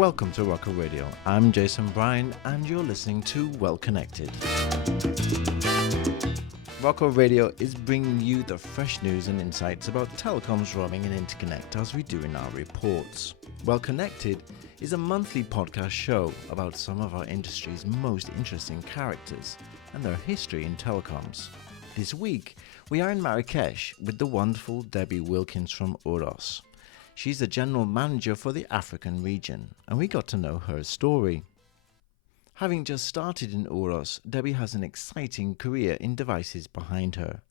Welcome to Rocker Radio. I'm Jason Bryan and you're listening to Well Connected. Rocker Radio is bringing you the fresh news and insights about telecoms, roaming and interconnect as we do in our reports. Well Connected is a monthly podcast show about some of our industry's most interesting characters and their history in telecoms. This week, we are in Marrakesh with the wonderful Debbie Wilkins from UROS. She's the general manager for the African region, and we got to know her story. Having just started in UROS, Debbie has an exciting career in devices behind her.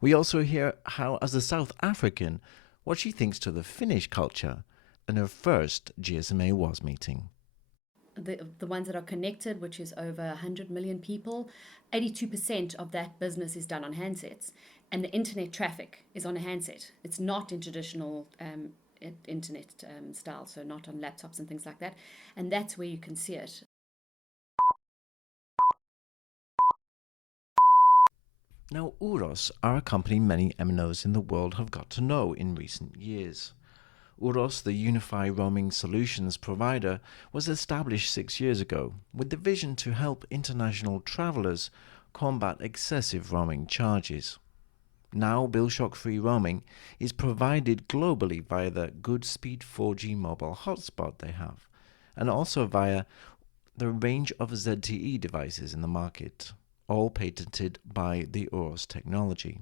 We also hear how, as a South African, what she thinks to the Finnish culture and her first GSMA WAS meeting. The ones that are connected, which is over 100 million people, 82% of that business is done on handsets. And the internet traffic is on a handset. It's not in traditional internet style, so not on laptops and things like that. And that's where you can see it. Now, UROS are a company many MNOs in the world have got to know in recent years. UROS, the Unified Roaming Solutions provider, was established 6 years ago with the vision to help international travellers combat excessive roaming charges. Now, bill shock-free roaming is provided globally via the good speed 4G mobile hotspot they have, and also via the range of ZTE devices in the market, all patented by the UROS technology.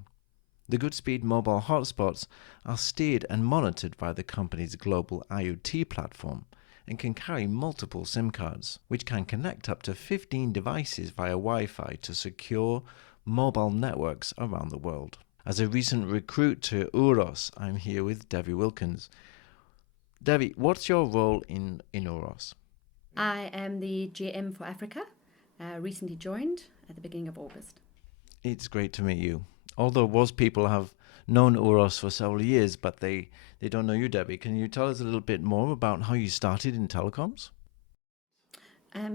The good speed mobile hotspots are steered and monitored by the company's global IoT platform and can carry multiple SIM cards, which can connect up to 15 devices via Wi-Fi to secure mobile networks around the world. As a recent recruit to UROS, I'm here with Debbie Wilkins. Debbie, what's your role in UROS? I am the GM for Africa, recently joined at the beginning of August. It's great to meet you. Although WAS people have known UROS for several years, but they don't know you, Debbie. Can you tell us a little bit more about how you started in telecoms?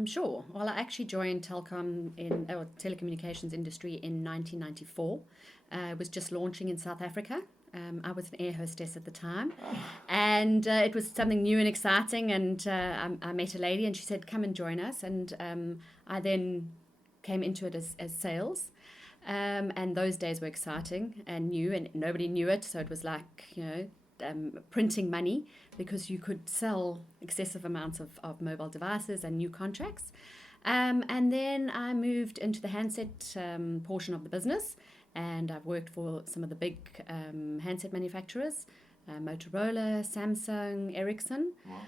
Sure. Well, I actually joined telecommunications industry in 1994. It was just launching in South Africa. I was an air hostess at the time, and it was something new and exciting. And I met a lady, and she said, "Come and join us." And I then came into it as sales. And those days were exciting and new, and nobody knew it. So it was like, printing money, because you could sell excessive amounts of mobile devices and new contracts. And then I moved into the handset portion of the business, and I've worked for some of the big handset manufacturers, Motorola, Samsung, Ericsson. Wow.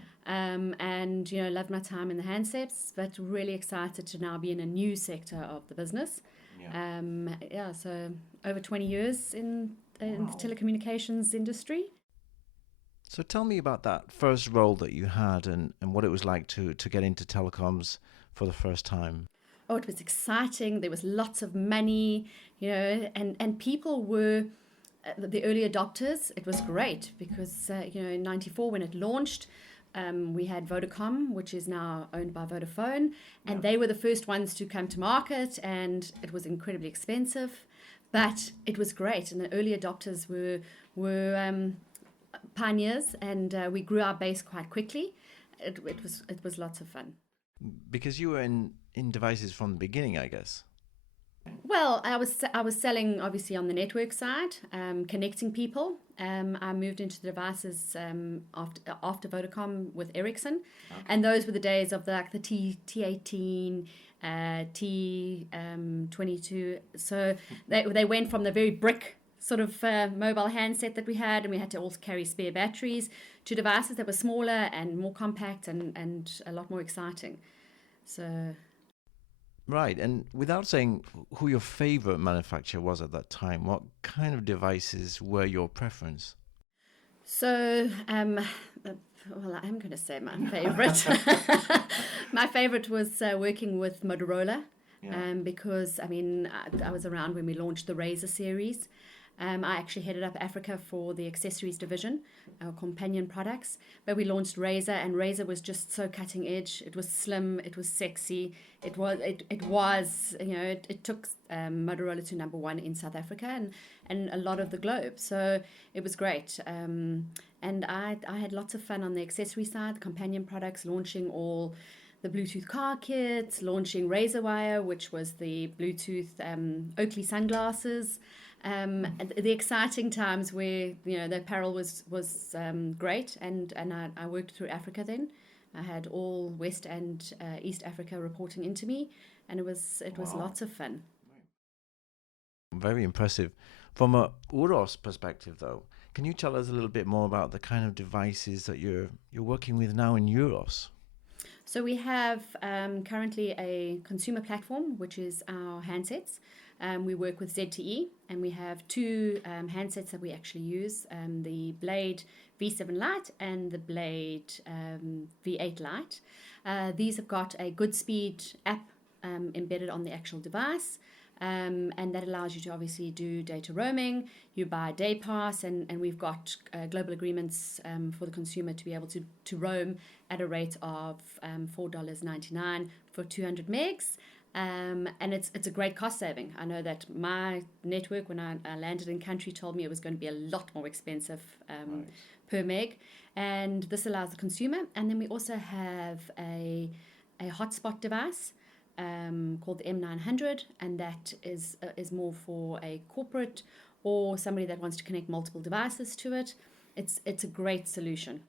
And, loved my time in the handsets, but really excited to now be in a new sector of the business. Yeah. So over 20 years in the telecommunications industry. So tell me about that first role that you had and what it was like to get into telecoms for the first time. Oh, it was exciting. There was lots of money, and people were the early adopters. It was great because, in 94 when it launched, we had Vodacom, which is now owned by Vodafone, and they were the first ones to come to market, and it was incredibly expensive, but it was great. And the early adopters were pioneers, and we grew our base quite quickly. It was lots of fun. Because you were in devices from the beginning, I guess. Well, I was selling obviously on the network side, connecting people. I moved into the devices after Vodacom with Ericsson, and those were the days of the T18, T22. So they went from the very brick sort of mobile handset that we had, and we had to also carry spare batteries, to devices that were smaller and more compact and a lot more exciting. So. Right, and without saying who your favorite manufacturer was at that time, what kind of devices were your preference? So, well, I'm going to say my favorite. My favorite was working with Motorola, because, I was around when we launched the Razr series. I actually headed up Africa for the accessories division, our companion products. But we launched Razor, and Razor was just so cutting edge. It was slim, it was sexy. It took Motorola to number one in South Africa and a lot of the globe. So it was great. And I had lots of fun on the accessory side, the companion products, launching all the Bluetooth car kits, launching Razor Wire, which was the Bluetooth Oakley sunglasses. The exciting times where the apparel was great, and I worked through Africa then. I had all West and East Africa reporting into me, and it was lots of fun. Very impressive. From a UROS perspective, though, can you tell us a little bit more about the kind of devices that you're working with now in UROS? So we have currently a consumer platform, which is our handsets. We work with ZTE, and we have two handsets that we actually use, the Blade V7 Lite and the Blade V8 Lite. These have got a Good Speed app embedded on the actual device. And that allows you to obviously do data roaming. You buy a day pass, and we've got global agreements for the consumer to be able to roam at a rate of $4.99 for 200 megs. And it's a great cost saving. I know that my network, when I landed in country, told me it was going to be a lot more expensive per meg. And this allows the consumer. And then we also have a hotspot device called the M900, and that is more for a corporate or somebody that wants to connect multiple devices to it. It's a great solution.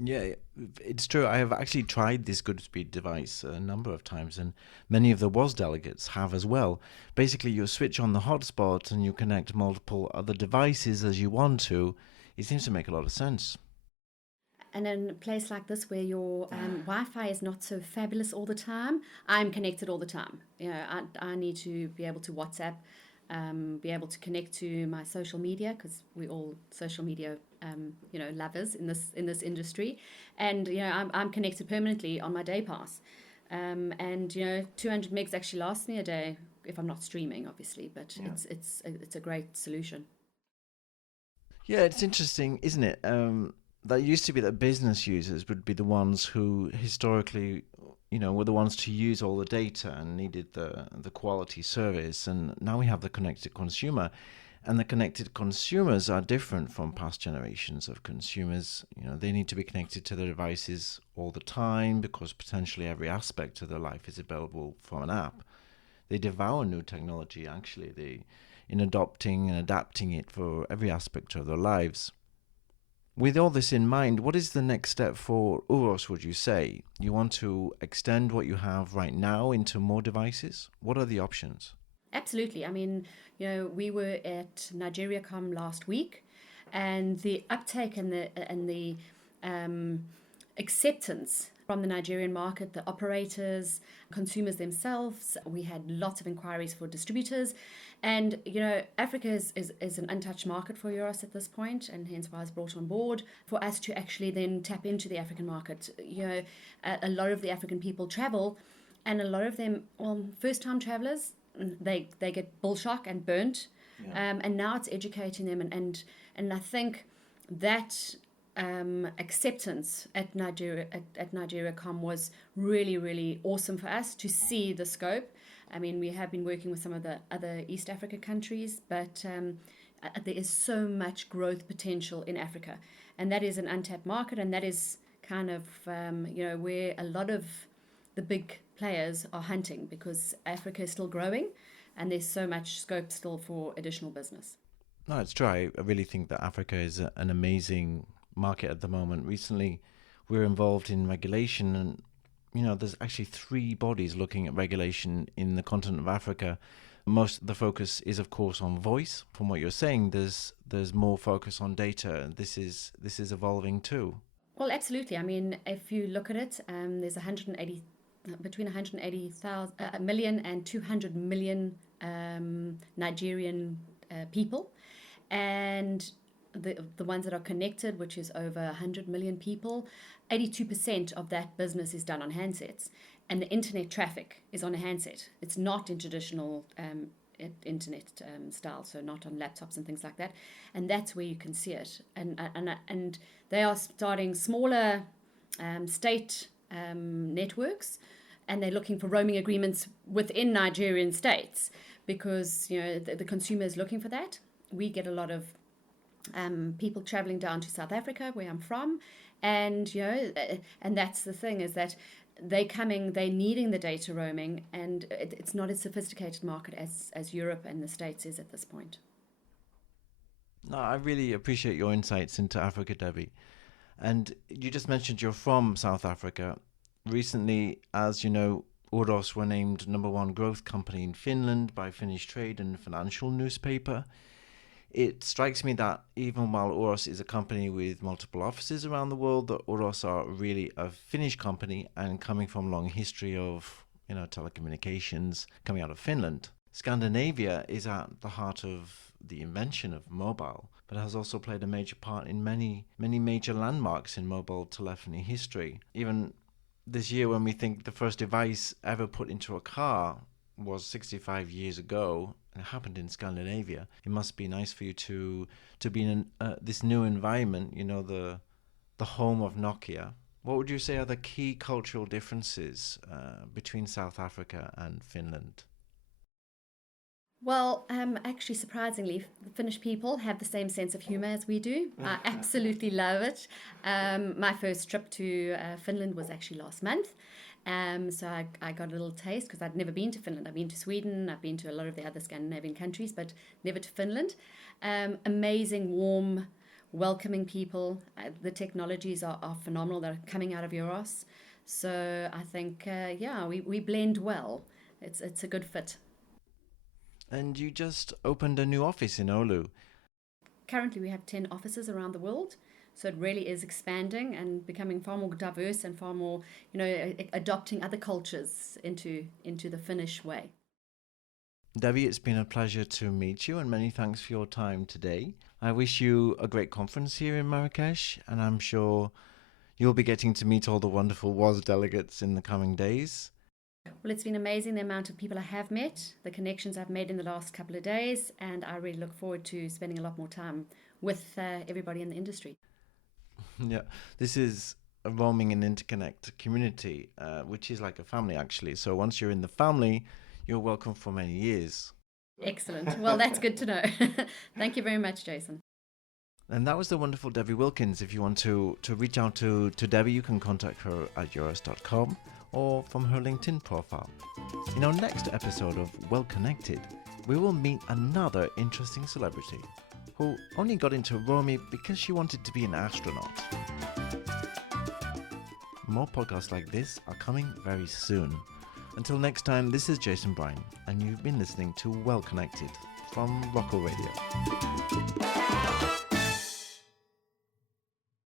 Yeah, it's true. I have actually tried this Good Speed device a number of times, and many of the WOS delegates have as well. Basically, you switch on the hotspot and you connect multiple other devices as you want to. It seems to make a lot of sense. And in a place like this where your Wi-Fi is not so fabulous all the time, I'm connected all the time. I need to be able to WhatsApp, be able to connect to my social media, because we're all social media, lovers in this industry. And I'm connected permanently on my day pass. And 200 megs actually lasts me a day if I'm not streaming, obviously. But it's a great solution. Yeah, it's interesting, isn't it? That used to be that business users would be the ones who historically, were the ones to use all the data and needed the quality service. And now we have the connected consumer, and the connected consumers are different from past generations of consumers. They need to be connected to their devices all the time because potentially every aspect of their life is available from an app. They devour new technology, actually, in adopting and adapting it for every aspect of their lives. With all this in mind, what is the next step for UROS, would you say? You want to extend what you have right now into more devices? What are the options? Absolutely. I mean, we were at NigeriaCom last week, and the uptake and the acceptance from the Nigerian market, the operators, consumers themselves. We had lots of inquiries for distributors. And, Africa is an untouched market for UROS at this point, and hence why I was brought on board for us to actually then tap into the African market. A lot of the African people travel, and a lot of them, first-time travelers, they get bull shock and burnt. Yeah. And now it's educating them. And I think that acceptance at NigeriaCom was really, really awesome for us to see the scope. I mean, we have been working with some of the other East Africa countries, but there is so much growth potential in Africa. And that is an untapped market, and that is kind of, where a lot of the big players are hunting, because Africa is still growing and there's so much scope still for additional business. No, it's true. I really think that Africa is an amazing market at the moment. Recently, we were involved in regulation, and there's actually 3 bodies looking at regulation in the continent of Africa. Most of the focus is, of course, on voice. From what you're saying, there's more focus on data. This is evolving too. Well, absolutely. I mean, if you look at it, there's between 180 million and 200 million Nigerian people, and the ones that are connected, which is over 100 million people, 82% of that business is done on handsets, and the internet traffic is on a handset. It's not in traditional internet style, so not on laptops and things like that. And that's where you can see it. And they are starting smaller state networks, and they're looking for roaming agreements within Nigerian states because the consumer is looking for that. We get a lot of people traveling down to South Africa, where I'm from, and and that's the thing, is that they're needing the data roaming, and it's not a sophisticated market as Europe and the States is at this point. No, I really appreciate your insights into Africa, Debbie. And you just mentioned you're from South Africa. Recently, as you know, UROS were named #1 growth company in Finland by Finnish trade and financial newspaper. It strikes me that even while UROS is a company with multiple offices around the world, that UROS are really a Finnish company and coming from a long history of telecommunications coming out of Finland. Scandinavia is at the heart of the invention of mobile, but has also played a major part in many major landmarks in mobile telephony history. Even this year, when we think the first device ever put into a car was 65 years ago, and it happened in Scandinavia, it must be nice for you to be in this new environment, the home of Nokia. What would you say are the key cultural differences between South Africa and Finland? Well, actually, surprisingly, the Finnish people have the same sense of humor as we do. I absolutely love it. My first trip to Finland was actually last month. So I got a little taste, because I'd never been to Finland. I've been to Sweden, I've been to a lot of the other Scandinavian countries, but never to Finland. Amazing, warm, welcoming people. The technologies are phenomenal. They're coming out of UROS. So I think, we blend well. It's a good fit. And you just opened a new office in Oulu. Currently, we have 10 offices around the world. So it really is expanding and becoming far more diverse and far more, adopting other cultures into the Finnish way. Debbie, it's been a pleasure to meet you, and many thanks for your time today. I wish you a great conference here in Marrakesh, and I'm sure you'll be getting to meet all the wonderful WOS delegates in the coming days. Well, it's been amazing, the amount of people I have met, the connections I've made in the last couple of days, and I really look forward to spending a lot more time with everybody in the industry. Yeah, this is a roaming and interconnect community, which is like a family, actually. So once you're in the family, you're welcome for many years. Excellent. Well, that's good to know. Thank you very much, Jason. And that was the wonderful Debbie Wilkins. If you want to reach out to Debbie, you can contact her at uros.com or from her LinkedIn profile. In our next episode of Well Connected, we will meet another interesting celebrity who only got into roaming because she wanted to be an astronaut. More podcasts like this are coming very soon. Until next time, this is Jason Bryan, and you've been listening to Well Connected from Rocco Radio.